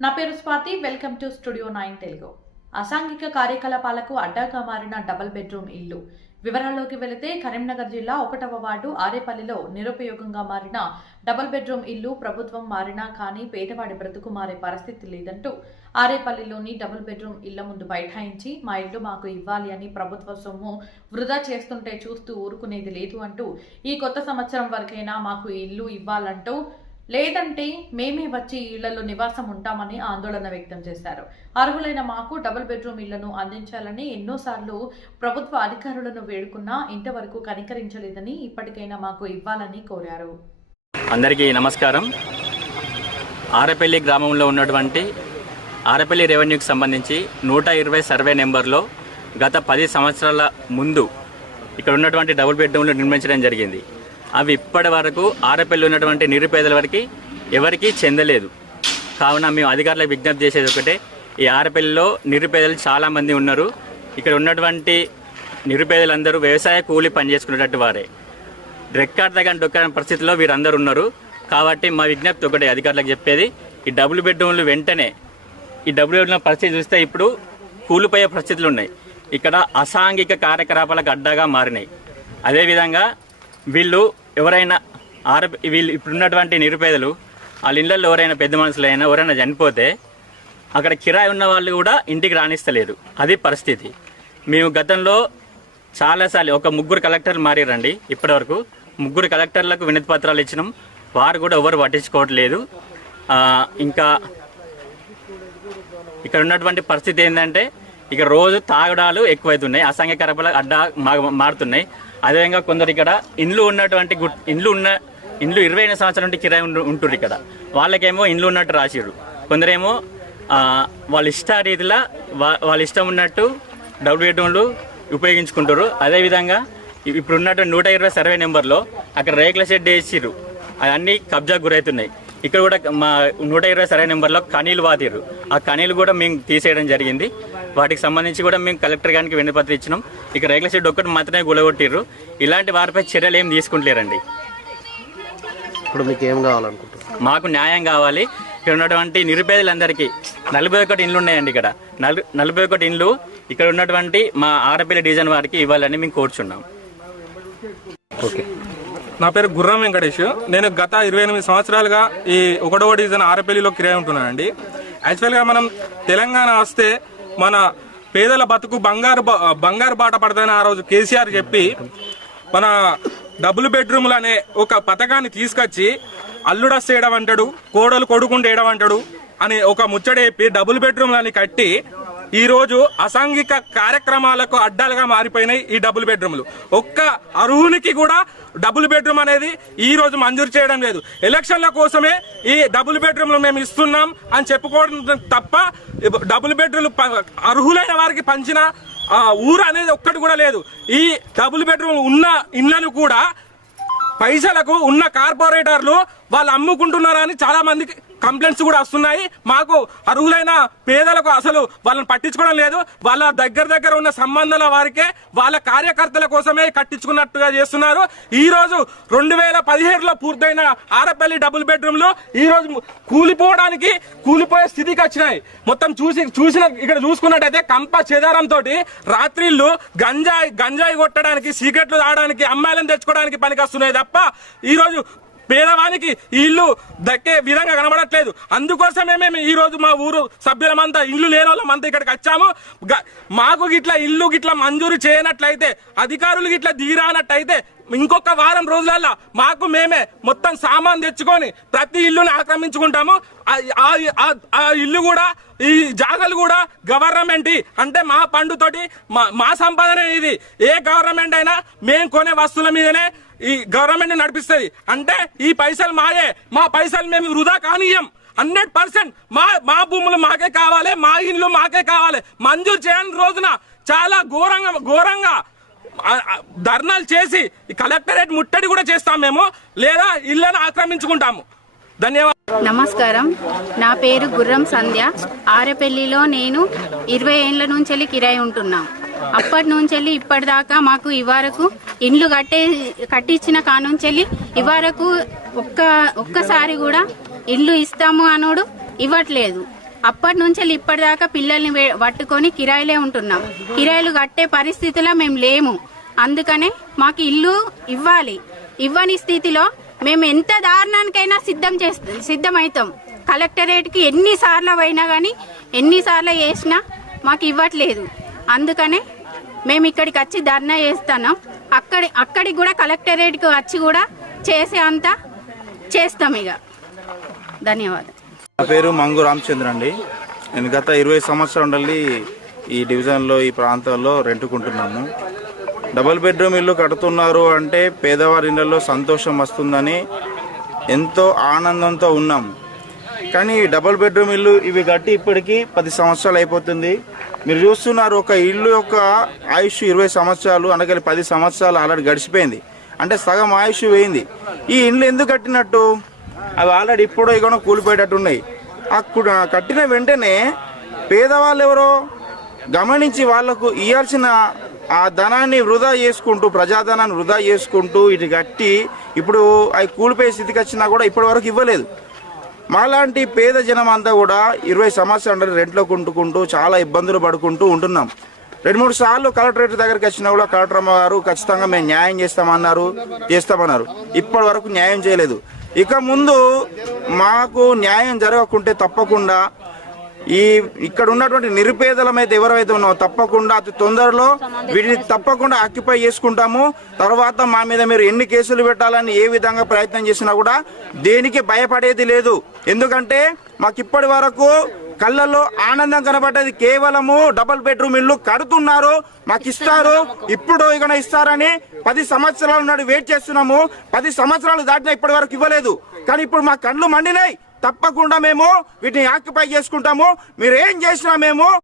నా పేరు Swathi welcome to studio nine Telugu. అసాంఘిక కార్యకలాపాలకు అడ్డాగా మారిన డబుల్ బెడ్రూమ్ ఇల్లు. వివరాల్లోకి వెళితే కరీంనగర్ జిల్లా ఒకటవ వార్డు ఆరేపల్లిలో నిరుపయోగంగా మారిన డబుల్ బెడ్రూమ్ ఇల్లు ప్రభుత్వం మారినా కానీ పేదవాడి బ్రతుకు మారే పరిస్థితి లేదంటూ ఆరేపల్లిలోని డబుల్ బెడ్రూమ్ ఇళ్ళ ముందు బైఠాయించి మా ఇల్లు మాకు ఇవ్వాలి అని ప్రభుత్వ సొమ్ము వృధా చేస్తుంటే చూస్తూ ఊరుకునేది లేదు అంటూ ఈ కొత్త సంవత్సరం వరకైనా మాకు ఇల్లు ఇవ్వాలంటూ లేదంటే మేమే వచ్చి ఇళ్ళలో నివాసం ఉంటామని ఆందోళన వ్యక్తం చేశారు. అర్హులైన మాకు డబుల్ బెడ్రూమ్ ఇళ్ళను అందించాలని ఎన్నోసార్లు ప్రభుత్వ అధికారులను వేడుకున్నా ఇంతవరకు కనికరించలేదని ఇప్పటికైనా మాకు ఇవ్వాలని కోరారు. అందరికీ నమస్కారం. ఆరపల్లి గ్రామంలో ఉన్నటువంటి ఆరపల్లి రెవెన్యూకి సంబంధించి నూట ఇరవై సర్వే నెంబర్లో గత పది సంవత్సరాల ముందు ఇక్కడ ఉన్నటువంటి డబుల్ బెడ్రూమ్లు నిర్మించడం జరిగింది. అవి ఇప్పటి వరకు ఆరపల్లి ఉన్నటువంటి నిరుపేదల వరకు ఎవరికీ చెందలేదు. కావున మేము అధికారులకు విజ్ఞప్తి చేసేది ఒకటే ఈ ఆరపల్లిలో నిరుపేదలు చాలామంది ఉన్నారు. ఇక్కడ ఉన్నటువంటి నిరుపేదలందరూ వ్యవసాయ కూలి పని చేసుకునేటట్టు వారే. రెక్కాడ తగ్గని డొక్కని పరిస్థితిలో వీరందరూ ఉన్నారు. కాబట్టి మా విజ్ఞప్తి ఒకటే అధికారులకు చెప్పేది ఈ డబుల్ బెడ్రూమ్లు వెంటనే ఈ డబుల్ బెడ్రూమ్ పరిస్థితి చూస్తే ఇప్పుడు కూలిపోయే పరిస్థితులు ఉన్నాయి. ఇక్కడ అసాంఘిక కార్యకలాపాలకు అడ్డాగా మారినాయి. అదేవిధంగా వీళ్ళు ఎవరైనా ఆర వీళ్ళు ఇప్పుడున్నటువంటి నిరుపేదలు వాళ్ళ ఇళ్ళల్లో ఎవరైనా పెద్ద మనుషులైనా ఎవరైనా చనిపోతే అక్కడ కిరాయి ఉన్న వాళ్ళు కూడా ఇంటికి రాణిస్తలేరు. అది పరిస్థితి. మేము గతంలో చాలాసార్లు ఒక ముగ్గురు కలెక్టర్లు మారిరండి ఇప్పటివరకు ముగ్గురు కలెక్టర్లకు వినతి పత్రాలు ఇచ్చినాం. వారు కూడా ఎవరు పట్టించుకోవట్లేదు. ఇంకా ఇక్కడ ఉన్నటువంటి పరిస్థితి ఏంటంటే ఇక రోజు తాగడాలు ఎక్కువైతున్నాయి. అసంఖ్య కరపల అడ్డా మారుతున్నాయి. అదేవిధంగా కొందరు ఇక్కడ ఇండ్లు ఉన్నటువంటి ఇండ్లు ఉన్న ఇండ్లు ఇరవై ఐదు సంవత్సరాల నుండి కిరాయి ఉంటు- ఉంటుర్రు ఇక్కడ. వాళ్ళకేమో ఇండ్లు ఉన్నట్టు రాసిరు కొందరేమో వాళ్ళ ఇష్ట రీతిలో వా- వాళ్ళ ఇష్టం ఉన్నట్టు డబుల్ బెడ్రూమ్లు ఉపయోగించుకుంటారు అదేవిధంగా ఇప్పుడు ఉన్నటువంటి నూట ఇరవై సర్వే నెంబర్లో అక్కడ రేకుల షెడ్ వేసిరు అవన్నీ కబ్జాకు గురవుతున్నాయి. ఇక్కడ కూడా మా నూట ఇరవై సర్వే నెంబర్లో కనీలు వాతిరు ఆ కనీలు కూడా మేము తీసేయడం జరిగింది. వాటికి సంబంధించి కూడా మేము కలెక్టర్ గారికి వినపత్రం ఇచ్చినాం. ఇక రేకుల షెడ్ ఒక్కటి మాత్రమే గులగొట్టిర్రు. ఇలాంటి వారిపై చర్యలు ఏం తీసుకుంటలేరండి. ఇప్పుడు మీకు ఏం కావాలనుకుంటున్నారు? మాకు న్యాయం కావాలి. ఇక్కడ ఉన్నటువంటి నిరుపేదలందరికీ నలభై ఒకటి ఇండ్లు ఉన్నాయండి ఇక్కడ. నలు నలభై ఒకటి ఇండ్లు ఇక్కడ ఉన్నటువంటి మా ఆడపిల్ల డివిజన్ వారికి ఇవ్వాలని మేము కోరుచున్నాం. ఓకే. నా పేరు గుర్రం వెంకటేష్. నేను గత ఇరవై ఎనిమిది సంవత్సరాలుగా ఈ ఒకటో డివిజన్ ఆరపల్లిలో కిరాయి ఉంటున్నానండి. యాక్చువల్గా మనం తెలంగాణ వస్తే మన పేదల బతుకు బంగారు బా- బంగారు బాట పడదని ఆ రోజు కేసీఆర్ చెప్పి మన డబుల్ బెడ్రూమ్లు అనే ఒక పథకాన్ని తీసుకొచ్చి అల్లుడస్ చేయడం అంటాడు కోడలు కొడుకుంటూ వేయడం అంటాడు అని ఒక ముచ్చట చెప్పి డబుల్ బెడ్రూమ్లని కట్టి ఈ రోజు అసాంఘిక కార్యక్రమాలకు అడ్డాలుగా మారిపోయినాయి ఈ డబుల్ బెడ్రూమ్లు. ఒక్క అర్హునికి కూడా డబుల్ బెడ్రూమ్ అనేది ఈ రోజు మంజూరు చేయడం లేదు. ఎలక్షన్ల కోసమే ఈ డబుల్ బెడ్రూమ్లు మేము ఇస్తున్నాం అని చెప్పుకోవడం తప్ప డబుల్ బెడ్రూమ్లు అర్హులైన వారికి పంచిన ఆ, ఊరు అనేది ఒక్కటి కూడా లేదు. ఈ డబుల్ బెడ్రూమ్ ఉన్న ఇళ్ళను కూడా పైసలకు ఉన్న కార్పొరేటర్లు వాళ్ళు అమ్ముకుంటున్నారని చాలా మందికి కంప్లైంట్స్ కూడా వస్తున్నాయి. మాకు అర్హులైన పేదలకు అసలు వాళ్ళని పట్టించుకోవడం లేదు. వాళ్ళ దగ్గర దగ్గర ఉన్న సంబంధాల వారికే వాళ్ళ కార్యకర్తల కోసమే కట్టించుకున్నట్టుగా చేస్తున్నారు. ఈ రోజు రెండు వేల పదిహేడులో పూర్తయిన ఆరపల్లి డబుల్ బెడ్రూమ్లు ఈ రోజు కూలిపోవడానికి కూలిపోయే స్థితికి వచ్చినాయి. మొత్తం చూసి చూసిన ఇక్కడ చూసుకున్నట్టయితే కంప చేదారంతో రాత్రిళ్ళు గంజాయి గంజాయి కొట్టడానికి సిగరెట్లు తాగడానికి అమ్మాయిలను తెచ్చుకోవడానికి పనికొస్తున్నాయి తప్ప ఈ రోజు పేదవానికి ఈ ఇల్లు దక్కే విధంగా కనబడట్లేదు. అందుకోసమే మేము ఈ రోజు మా ఊరు సభ్యులమంతా ఇల్లు లేని వాళ్ళమంతా ఇక్కడికి వచ్చాము. మాకు గిట్ల ఇల్లు గిట్ల మంజూరు చేయనట్లయితే అధికారులు గిట్ల దిగిరానట్టయితే ఇంకొక వారం రోజులల్లో మాకు మేమే మొత్తం సామాన్ తెచ్చుకొని ప్రతి ఇల్లుని ఆక్రమించుకుంటాము. ఆ- ఆ ఇల్లు కూడా ఈ జాగలు కూడా గవర్నమెంట్ అంటే మా పండుతోటి మా మా సంపాదన ఇది. ఏ గవర్నమెంట్ అయినా మేము కొనే వస్తువుల మీదనే ఈ గవర్నమెంట్ నడిపిస్తుంది. అంటే ఈ పైసలు మాయే. మా పైసలు మేము వృధా కానీయం. హండ్రెడ్ పర్సెంట్ మా మా భూములు మాకే కావాలి మా ఇల్లు మాకే కావాలి. మంజూరు చేయని రోజున చాలా ఘోరంగా ఘోరంగా ధర్నాలు చేసి కలెక్టరేట్ ముట్టడి కూడా చేస్తాం మేము. లేదా ఇళ్ళను ఆక్రమించుకుంటాము. ధన్యవాదాలు. నమస్కారం. నా పేరు గుర్రం సంధ్య. ఆరపల్లిలో నేను ఇరవై ఏళ్ళ నుంచి కిరాయి ఉంటున్నా. అప్పటి నుంచి ఇప్పటిదాకా మాకు ఇవరకు ఇండ్లు కట్టే కట్టించిన కానుంచెల్లి ఇవరకు ఒక్క ఒక్కసారి కూడా ఇల్లు ఇస్తాము అనుడు ఇవ్వట్లేదు. అప్పటి నుంచి ఇప్పటిదాకా పిల్లల్ని పట్టుకొని కిరాయిలే ఉంటున్నాం. కిరాయిలు కట్టే పరిస్థితిలో మేము లేము. అందుకనే మాకు ఇల్లు ఇవ్వాలి. ఇవ్వని స్థితిలో మేము ఎంత దారుణానికైనా సిద్ధం చేస్తాం సిద్ధమవుతాం కలెక్టరేట్కి ఎన్నిసార్లు పోయినా కానీ ఎన్నిసార్లు వేసినా మాకు ఇవ్వట్లేదు. అందుకనే మేము ఇక్కడికి వచ్చి ధర్నా చేస్తున్నాం. అక్కడి అక్కడికి కూడా కలెక్టరేట్కి వచ్చి కూడా చేసే అంత చేస్తాం ఇక. ధన్యవాదాలు. నా పేరు మంగు రామచంద్ర అండి. నేను గత ఇరవై సంవత్సరం ఈ డివిజన్లో ఈ ప్రాంతాల్లో రెంటుకుంటున్నాము. డబుల్ బెడ్రూమ్ ఇల్లు కడుతున్నారు అంటే పేదవారి ఇళ్ళలో సంతోషం వస్తుందని ఎంతో ఆనందంతో ఉన్నాము కానీ డబల్ డబుల్ బెడ్రూమ్ ఇల్లు ఇవి కట్టి ఇప్పటికీ పది సంవత్సరాలు అయిపోతుంది. మీరు చూస్తున్నారు ఒక ఇల్లు యొక్క ఆయుష్ ఇరవై సంవత్సరాలు అనగా పది సంవత్సరాలు ఆల్రెడీ గడిచిపోయింది. అంటే సగం ఆయుష్ పోయింది. ఈ ఇండ్లు ఎందుకు కట్టినట్టు? అవి ఆల్రెడీ ఇప్పుడు ఇక కూలిపోయేటట్టు ఉన్నాయి. అక్కడ కట్టిన వెంటనే పేదవాళ్ళు ఎవరో గమనించి వాళ్ళకు ఇవ్వాల్సిన ఆ ధనాన్ని వృధా చేసుకుంటూ ప్రజాధనాన్ని వృధా చేసుకుంటూ ఇటు కట్టి ఇప్పుడు అవి కూలిపోయే స్థితికి వచ్చినా కూడా ఇప్పటి వరకు ఇవ్వలేదు. మాలాంటి పేద జనం అంతా కూడా ఇరవై సంవత్సరాలు రెంట్లో కుంటుకుంటూ చాలా ఇబ్బందులు పడుకుంటూ ఉంటున్నాం. రెండు మూడు సార్లు కలెక్టరేట్ దగ్గరికి వచ్చినా కూడా కలెక్టర్ అమ్మ గారు ఖచ్చితంగా మేము న్యాయం చేస్తామన్నారు చేస్తామన్నారు. ఇప్పటి వరకు న్యాయం చేయలేదు. ఇక ముందు మాకు న్యాయం జరగకుంటే తప్పకుండా ఈ ఇక్కడ ఉన్నటువంటి నిరుపేదలమైతే ఎవరైతే ఉన్నామో తప్పకుండా అతి తొందరలో వీటిని తప్పకుండా ఆక్యుపై చేసుకుంటాము. తర్వాత మా మీద మీరు ఎన్ని కేసులు పెట్టాలని ఏ విధంగా ప్రయత్నం చేసినా కూడా దేనికి భయపడేది లేదు. ఎందుకంటే మాకు ఇప్పటి వరకు కళ్ళల్లో ఆనందం కనబడ్డది. కేవలము డబుల్ బెడ్రూమ్ ఇల్లు కడుతున్నారు. మాకు ఇస్తారు. ఇప్పుడు ఇక్కడ ఇస్తారని పది సంవత్సరాల నాడు వెయిట్ చేస్తున్నాము. పది సంవత్సరాలు దాటినా ఇప్పటి వరకు ఇవ్వలేదు. కానీ ఇప్పుడు మా కళ్ళు మండినాయి. తప్పకుండా మేము వీటిని ఆక్యుపై చేసుకుంటాము. మీరు ఏం చేసినా మేము